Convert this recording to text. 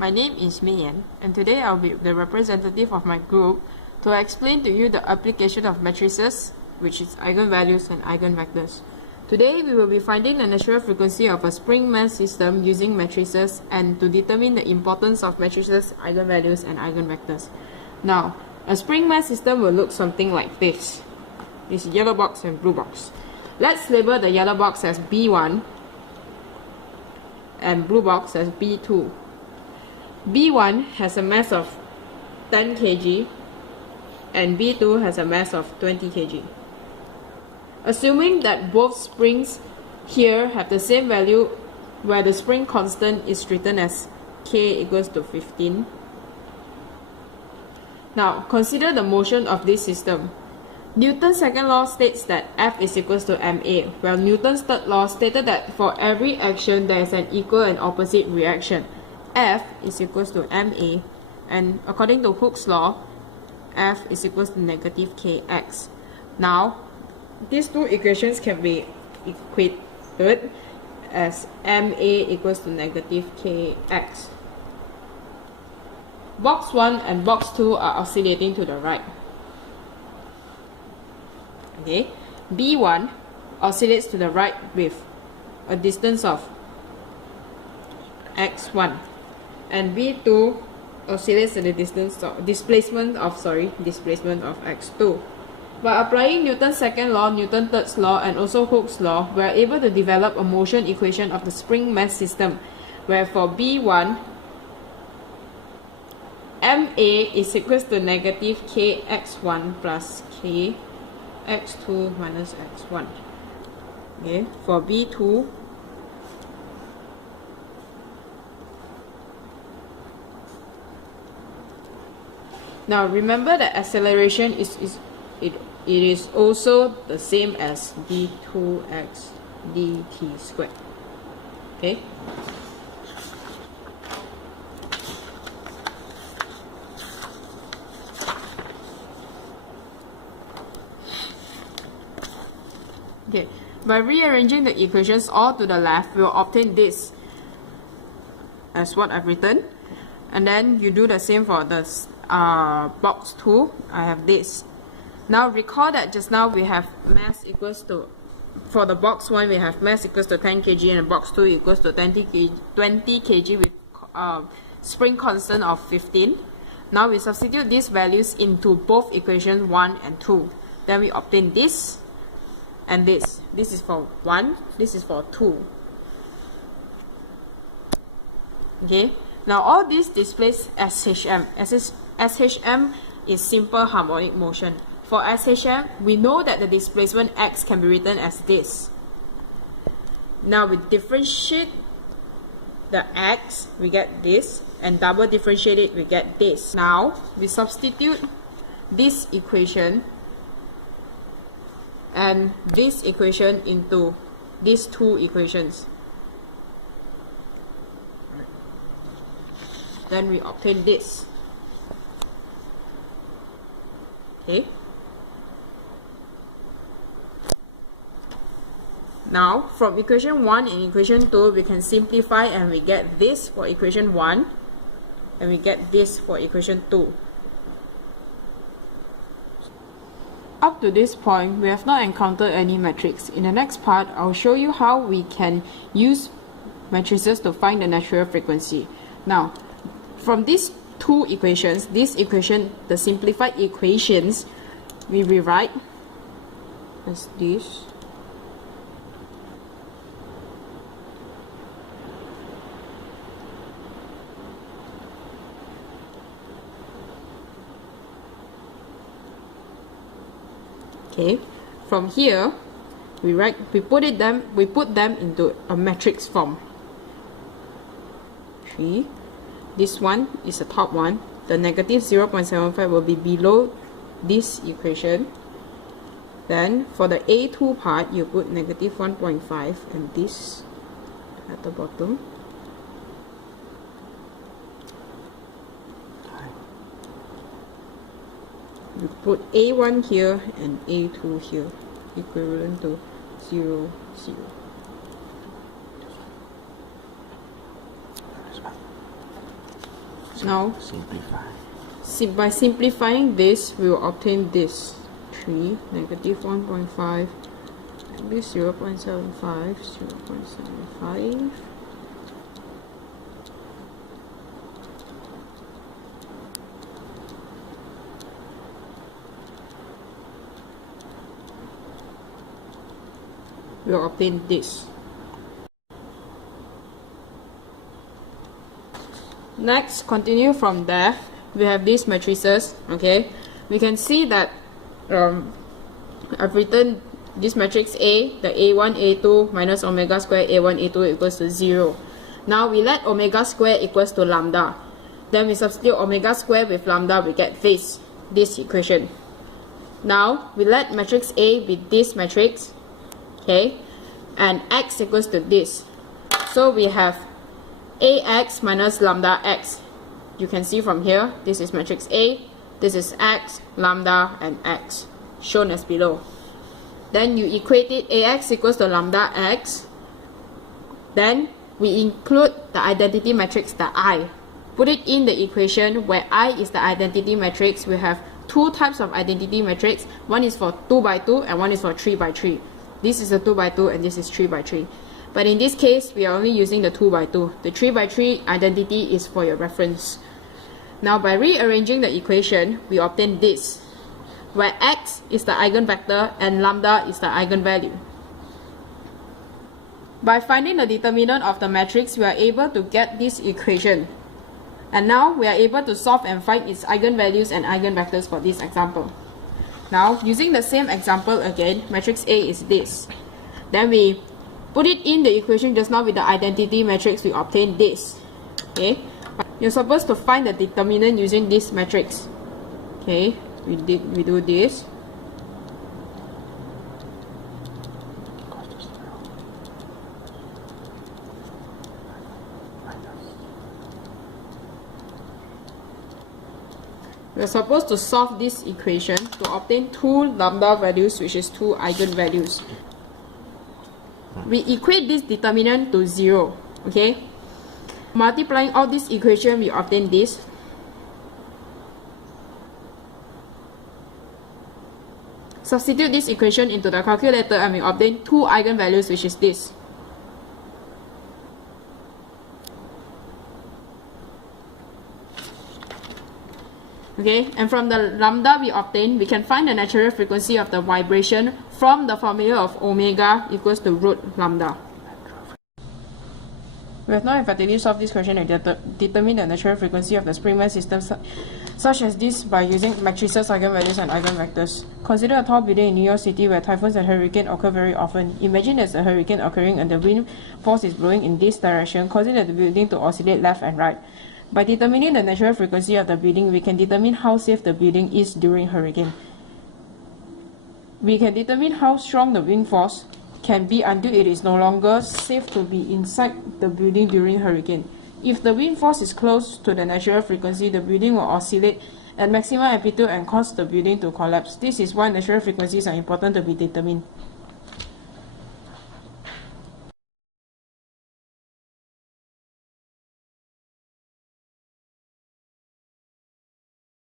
my name is Meiyan, and today I'll be the representative of my group to explain to you the application of matrices, which is eigenvalues and eigenvectors. Today we will be finding the natural frequency of a spring mass system using matrices and to determine the importance of matrices, eigenvalues and eigenvectors. Now, a spring mass system will look something like this. This yellow box and blue box. Let's label the yellow box as B1 and blue box as B2. B1 has a mass of 10 kg and B2 has a mass of 20 kg. Assuming that both springs here have the same value where the spring constant is written as K equals to 15. Now consider the motion of this system. Newton's second law states that F is equals to ma, while Newton's third law stated that for every action there is an equal and opposite reaction. F is equals to ma, and according to Hooke's law, F is equals to negative kx. Now, these two equations can be equated as ma equals to negative kx. Box 1 and box 2 are oscillating to the right. Okay, B1 oscillates to the right with a distance of x1, and B2 oscillates at the displacement of x2. By applying Newton's second law, Newton's third law, and also Hooke's law, we are able to develop a motion equation of the spring mass system, where for B1, ma is equals to negative kx1 plus kx2 minus x1. Okay, for B2, now remember that acceleration is also the same as d2x dt squared. Okay. Okay. By rearranging the equations all to the left, we will obtain this as what I've written, and then you do the same for the box 2. I have this. Now recall that just now we have mass equals to, for the box 1 we have mass equals to 10 kg and box 2 equals to 20 kg with spring constant of 15. Now we substitute these values into both equations 1 and 2. Then we obtain this and this. This is for 1, this is for 2. Okay. Now all this displays SHM. SHM is simple harmonic motion. For SHM, we know that the displacement x can be written as this. Now we differentiate the x, we get this, and double differentiate it, we get this. Now we substitute this equation and this equation into these two equations. Then we obtain this. Okay. Now, from equation 1 and equation 2, we can simplify and we get this for equation 1 and we get this for equation 2. Up to this point, we have not encountered any matrix. In the next part, I'll show you how we can use matrices to find the natural frequency. Now, from these two equations, this equation, the simplified equations, we rewrite as this. Okay, from here we put them into a matrix form. 3. This one is the top one. The negative 0.75 will be below this equation. Then for the A2 part, you put negative 1.5 and this at the bottom. You put A1 here and A2 here, equivalent to 0, 0. Now, simplify. by simplifying this, we will obtain this 3, negative 1.5, this 0.75, 0.75. We will obtain this. Next, continue from there. We have these matrices. Okay, we can see that I've written this matrix A, the A1, A2 minus omega square A1, A2 equals to 0. Now we let omega square equals to lambda. Then we substitute omega square with lambda, we get this equation. Now we let matrix A be this matrix, okay, and x equals to this. So we have ax minus lambda x. You can see from here, this is matrix A, this is x, lambda, and x, shown as below. Then you equate it, ax equals to lambda x. Then we include the identity matrix, the I. Put it in the equation where I is the identity matrix. We have two types of identity matrix. One is for 2 by 2 and one is for 3 by 3. This is a 2 by 2 and this is 3 by 3. But in this case, we are only using the 2 by 2. The 3 by 3 identity is for your reference. Now by rearranging the equation, we obtain this, where x is the eigenvector and lambda is the eigenvalue. By finding the determinant of the matrix, we are able to get this equation. And now we are able to solve and find its eigenvalues and eigenvectors for this example. Now, using the same example again, matrix A is this. Then we put it in the equation just now with the identity matrix, we obtain this. Okay, you're supposed to find the determinant using this matrix. Okay, we do this. We're supposed to solve this equation to obtain two lambda values, which is two eigenvalues. We equate this determinant to 0. Okay? Multiplying all this equation, we obtain this. Substitute this equation into the calculator and we obtain two eigenvalues, which is this. Okay, and from the lambda we obtain, we can find the natural frequency of the vibration from the formula of omega equals to root lambda. We have now effectively solved this question and determined the natural frequency of the spring-mass system such as this by using matrices, eigenvalues, and eigenvectors. Consider a tall building in New York City where typhoons and hurricanes occur very often. Imagine there's a hurricane occurring and the wind force is blowing in this direction, causing the building to oscillate left and right. By determining the natural frequency of the building, we can determine how safe the building is during hurricane. We can determine how strong the wind force can be until it is no longer safe to be inside the building during hurricane. If the wind force is close to the natural frequency, the building will oscillate at maximum amplitude and cause the building to collapse. This is why natural frequencies are important to be determined.